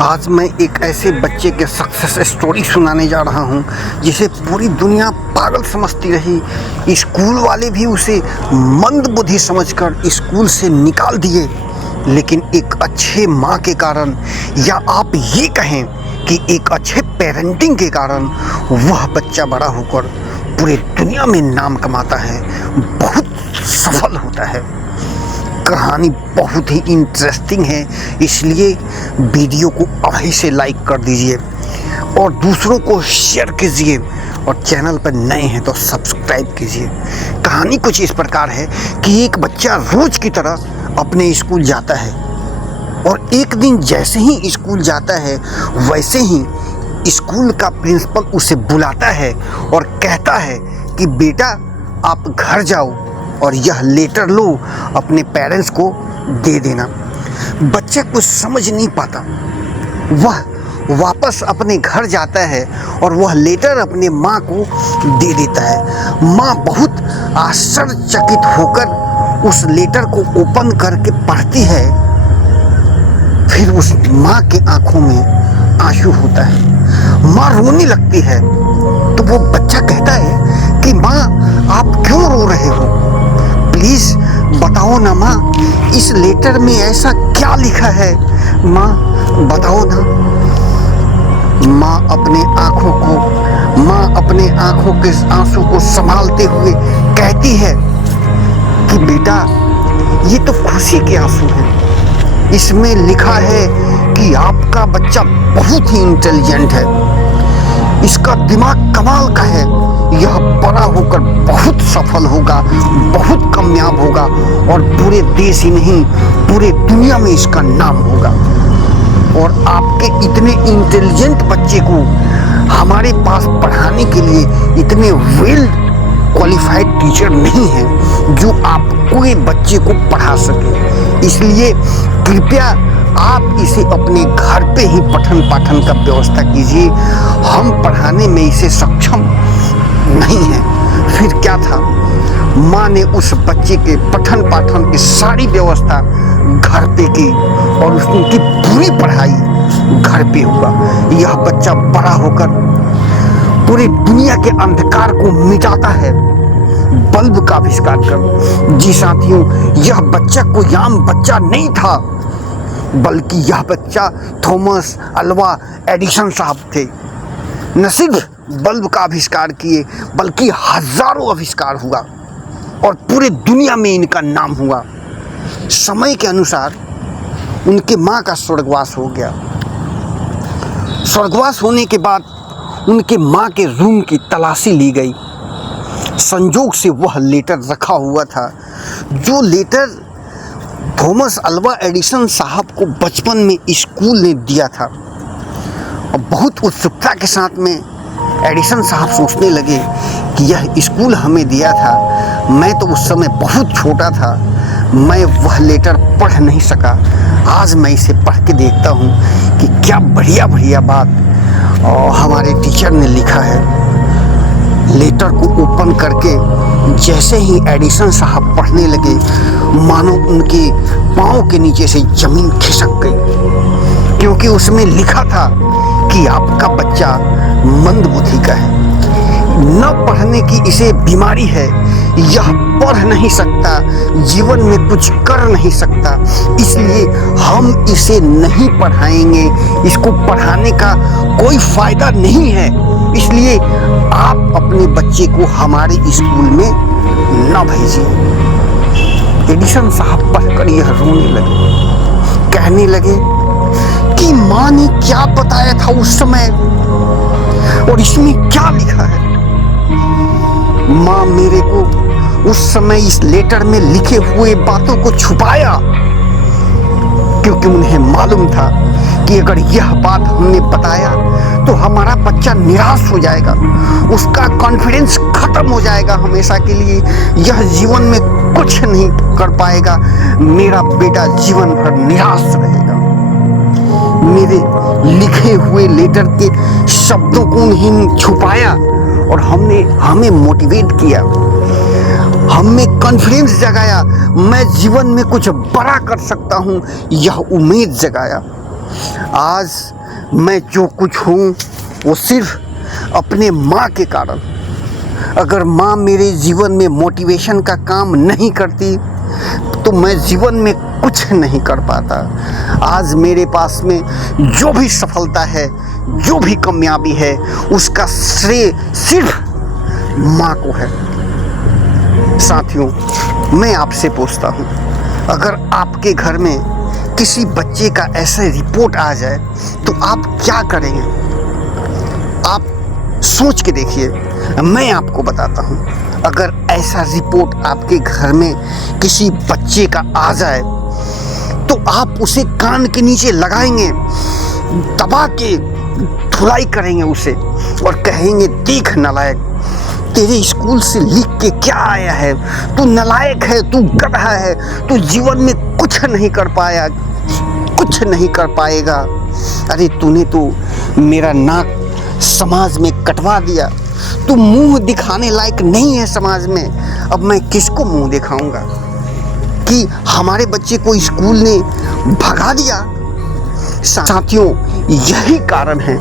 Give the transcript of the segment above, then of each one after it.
आज मैं एक ऐसे बच्चे के सक्सेस स्टोरी सुनाने जा रहा हूँ जिसे पूरी दुनिया पागल समझती रही। स्कूल वाले भी उसे मंदबुद्धि समझकर स्कूल से निकाल दिए, लेकिन एक अच्छे माँ के कारण, या आप ये कहें कि एक अच्छे पेरेंटिंग के कारण, वह बच्चा बड़ा होकर पूरी दुनिया में नाम कमाता है, बहुत सफल होता है। कहानी बहुत ही इंटरेस्टिंग है, इसलिए वीडियो को अभी से लाइक कर दीजिए और दूसरों को शेयर कीजिए, और चैनल पर नए हैं तो सब्सक्राइब कीजिए। कहानी कुछ इस प्रकार है कि एक बच्चा रोज की तरह अपने स्कूल जाता है, और एक दिन जैसे ही स्कूल जाता है वैसे ही स्कूल का प्रिंसिपल उसे बुलाता है और कहता है कि बेटा आप घर जाओ और यह लेटर लो, अपने पेरेंट्स को दे देना। बच्चा कुछ समझ नहीं पाता, वह वापस अपने घर जाता है और वह लेटर अपने माँ को दे देता है। माँ बहुत आश्चर्यचकित होकर उस लेटर को ओपन करके पढ़ती है, फिर उस माँ के आंखों में आंसू होता है। माँ रोने लगती है, तो वो बच्चा कहता है कि माँ आप क्यों रो रहे हो, प्लीज़ बताओ ना माँ, इस लेटर में ऐसा क्या लिखा है, माँ बताओ ना। माँ अपने आँखों के आंसू को संभालते हुए कहती है कि बेटा ये तो खुशी के आंसू हैं, इसमें लिखा है कि आपका बच्चा बहुत ही इंटेलिजेंट है, इसका दिमाग कमाल का है, यह बड़ा होकर बहुत सफल होगा, बहुत कामयाब होगा, और पूरे देश ही नहीं पूरे दुनिया में इसका नाम होगा। और आपके इतने इंटेलिजेंट बच्चे को हमारे पास पढ़ाने के लिए इतने वेल क्वालिफाइड टीचर नहीं हैं जो आप कोई बच्चे को पढ़ा सके, इसलिए कृपया आप इसे अपने घर पे ही पठन पाठन का व्यवस्था कीजिए, हम पढ़ाने में इसे सक्षम नहीं है। फिर क्या था, माँ ने उस बच्चे के पठन पाठन की सारी व्यवस्था घर पे की और उसकी पूरी पढ़ाई घर पे हुआ। यह बच्चा बड़ा होकर पूरी दुनिया के अंधकार को मिटाता है बल्ब का आविष्कार कर। जी साथियों, यह बच्चा कोई आम बच्चा नहीं था, बल्कि यह बच्चा थॉमस अल्वा एडिसन साहब थे। न सिर्फ बल्ब का आविष्कार किए, बल्कि हजारों आविष्कार हुआ और पूरे दुनिया में इनका नाम हुआ। समय के अनुसार उनके माँ का स्वर्गवास हो गया। स्वर्गवास होने के बाद उनके माँ के रूम की तलाशी ली गई। संजोग से वह लेटर रखा हुआ था, जो लेटर थॉमस अल्वा एडिसन साहब को बचपन में स्कूल ने दिया था। और बहुत उत्सुकता के साथ में एडिसन साहब सोचने लगे कि यह स्कूल हमें दिया था, मैं तो उस समय बहुत छोटा था, मैं वह लेटर पढ़ नहीं सका। आज मैं इसे पढ़ के देखता हूँ कि क्या बढ़िया बढ़िया बात और हमारे टीचर ने लिखा है। लेटर को ओपन करके जैसे ही एडिसन साहब पढ़ने लगे, मानो उनके पाँव के नीचे से जमीन खिसक गई, क्योंकि उसमें लिखा था कि आपका बच्चा मंदबुद्धि का है, न पढ़ने की इसे बीमारी है, यह पढ़ नहीं सकता, जीवन में कुछ कर नहीं सकता, इसलिए हम इसे नहीं पढ़ाएंगे, इसको पढ़ाने का कोई फायदा नहीं है, इसलिए आप अपने बच्चे को हमारे स्कूल में न भेजिए। एडिसन साहब पढ़कर यह रोने लगे, कहने लगे कि माँ ने क्या बताया था उस समय और इसमें क्या लिखा है। माँ मेरे को उस समय इस लेटर में लिखे हुए बातों को छुपाया, क्योंकि उन्हें मालूम था कि अगर यह बात हमने बताया तो हमारा बच्चा निराश हो जाएगा, उसका कॉन्फिडेंस खत्म हो जाएगा हमेशा के लिए, यह जीवन में कुछ नहीं कर पाएगा, मेरा बेटा जीवन भर निराश रहेगा। मेरे लिखे हुए लेटर के शब्दों को उन्हें छुपाया और हमें मोटिवेट किया, हमें कॉन्फिडेंस जगाया, मैं जीवन में कुछ बड़ा कर सकता हूँ, यह उम्मीद जगाया। आज मैं जो कुछ हूँ वो सिर्फ अपने माँ के कारण। अगर माँ मेरे जीवन में मोटिवेशन का काम नहीं करती तो मैं जीवन में कुछ नहीं कर पाता। आज मेरे पास में जो भी सफलता है, जो भी कामयाबी है, उसका श्रेय सिर्फ माँ को है। साथियों, मैं आपसे पूछता हूँ, अगर आपके घर में किसी बच्चे का ऐसा रिपोर्ट आ जाए तो आप क्या करेंगे? आप सोच के देखिए, मैं आपको बताता हूँ। अगर ऐसा रिपोर्ट आपके घर में किसी बच्चे का आ जाए तो आप उसे कान के नीचे लगाएंगे, दबा के धुलाई करेंगे उसे और कहेंगे, देख नालायक, तेरे स्कूल से लिख के क्या आया है? तू नालायक है, तू गधा है, तू जीवन में कुछ नहीं कर पाया, कुछ नहीं कर पाएगा। अरे तूने तो मेरा नाक समाज में कटवा दिया, तू मुंह दिखाने लायक नहीं है समाज में। अब मैं किसको मुंह दिखाऊंगा कि हमारे बच्चे को स्कूल ने भगा दिया? साथियों, यही कारण है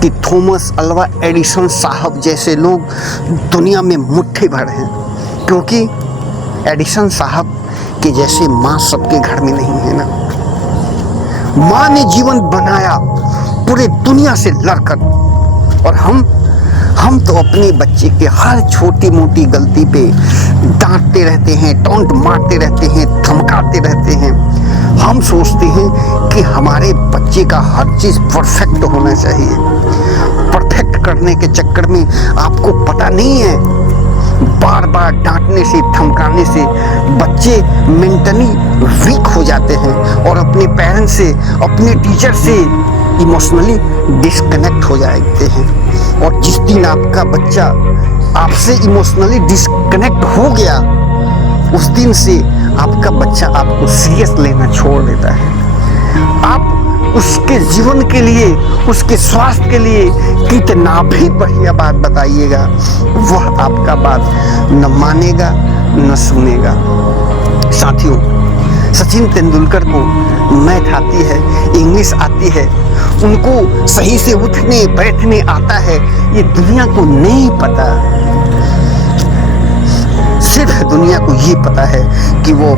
कि थॉमस अल्वा एडिसन साहब जैसे लोग दुनिया में मुट्ठी भर हैं, क्योंकि एडिसन साहब के जैसे माँ सबके घर में नहीं है ना। माँ ने जीवन बनाया पूरे दुनिया से लड़कर, और हम तो अपने बच्चे के हर छोटी मोटी गलती पे डांटते रहते हैं, टोंट मारते रहते हैं, धमकाते रहते हैं। हम सोचते हैं कि हमारे बच्चे का हर चीज़ परफेक्ट होना चाहिए। परफेक्ट करने के चक्कर में आपको पता नहीं है, बार बार डांटने से, धमकाने से बच्चे मेंटली वीक हो जाते हैं और अपने पेरेंट्स से, अपने टीचर से इमोशनली डिस्कनेक्ट हो जाते हैं। और जिस दिन आपका बच्चा आपसे इमोशनली डिस्कनेक्ट हो गया, उस दिन से आपका बच्चा आपको सीरियस लेना छोड़ देता है। आप उसके जीवन के लिए, उसके स्वास्थ्य के लिए कितना भी बढ़िया बात बताइएगा, वह आपका बात न मानेगा न सुनेगा। साथियों, सचिन तेंदुलकर को मैथ आती है, इंग्लिश आती है, उनको सही से उठने बैठने आता है, ये दुनिया को नहीं पता। सिर्फ दुनिया को ये पता है कि वो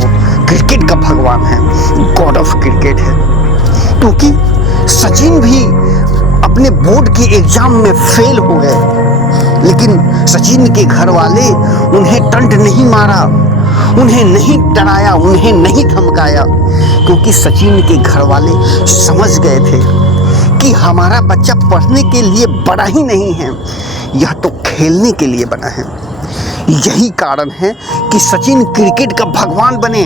क्रिकेट का भगवान है, गॉड ऑफ क्रिकेट है। क्योंकि सचिन भी अपने बोर्ड के एग्जाम में फेल हो गए, लेकिन सचिन के घर वाले उन्हें टंट नहीं मारा, उन्हें नहीं डराया, उन्हें नहीं धमकाया, क्योंकि सचिन के घर वाले समझ गए थे कि हमारा बच्चा पढ़ने के लिए बड़ा ही नहीं है, यह तो खेलने के लिए बना है। यही कारण है कि सचिन क्रिकेट का भगवान बने।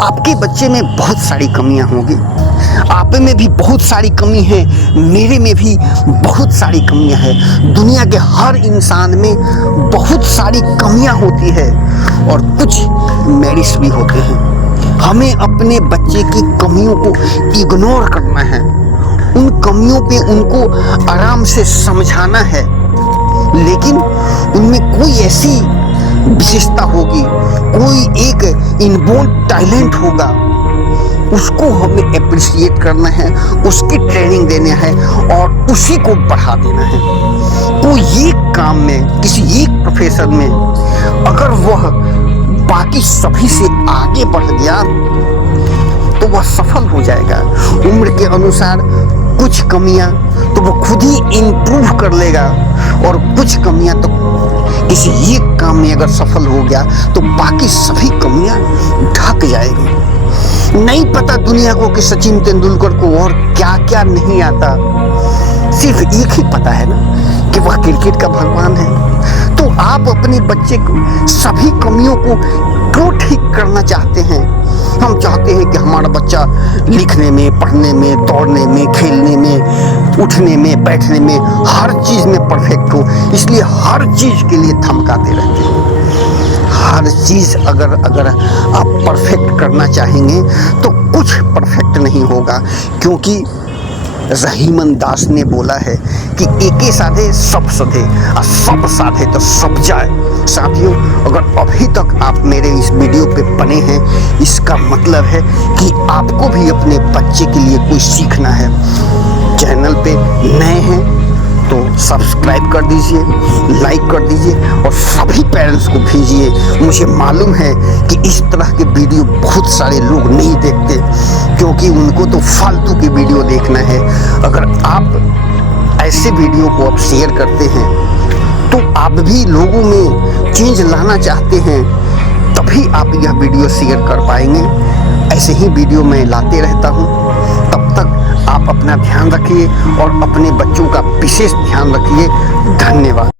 आपके बच्चे में बहुत सारी कमियां होंगी, आप में भी बहुत सारी कमी है, मेरे में भी बहुत सारी कमियां हैं। दुनिया के हर इंसान में बहुत सारी कमियां होती है और कुछ मेरिट्स भी होते हैं। हमें अपने बच्चे की कमियों को इग्नोर करना है, उन कमियों पे उनको आराम से समझाना है, लेकिन उनमें कोई ऐसी विशेषता होगी, कोई एक इनबोर्न टैलेंट होगा, उसको हमें एप्रिशिएट करना है, उसकी ट्रेनिंग देना है और उसी को बढ़ा देना है। कोई एक काम में, किसी एक प्रोफेशन में अगर वह बाकी सभी से आगे बढ़ गया तो वह सफल हो जाएगा। उम्र के अनुसार कुछ कमियां तो वो खुद ही इम्प्रूव कर लेगा और कुछ कमियां तो किसी एक काम में अगर सफल हो गया तो बाकी सभी कमियां ढक जाएगी। नहीं पता दुनिया को कि सचिन तेंदुलकर को और क्या क्या नहीं आता, सिर्फ एक ही पता है ना कि वह क्रिकेट का भगवान है। तो आप अपने बच्चे को सभी कमियों को क्यों ठीक करना चाहते हैं? हम चाहते हैं कि हमारा बच्चा लिखने में, पढ़ने में, दौड़ने में, खेलने में, उठने में, बैठने में, हर चीज़ में परफेक्ट हो, इसलिए हर चीज़ के लिए धमकाते रहते हैं। हर चीज़ अगर आप परफेक्ट करना चाहेंगे तो कुछ परफेक्ट नहीं होगा, क्योंकि रहीमन दास ने बोला है कि एके साधे सब सधे और सब साधे तो सब जाए। साथियों, अगर अभी तक आप मेरे इस वीडियो पे बने हैं, इसका मतलब है कि आपको भी अपने बच्चे के लिए कुछ सीखना है। चैनल पे नए हैं तो सब्सक्राइब कर दीजिए, लाइक कर दीजिए और सभी पेरेंट्स को भेजिए। मुझे मालूम है कि इस तरह के वीडियो बहुत सारे लोग नहीं देखते, क्योंकि उनको तो फालतू की वीडियो देखना है। अगर आप ऐसे वीडियो को आप शेयर करते हैं तो आप भी लोगों में चेंज लाना चाहते हैं, तभी आप यह वीडियो शेयर कर पाएंगे। ऐसे ही वीडियो मैं लाते रहता हूँ। तब तक आप अपना ध्यान रखिए और अपने बच्चों का विशेष ध्यान रखिए। धन्यवाद।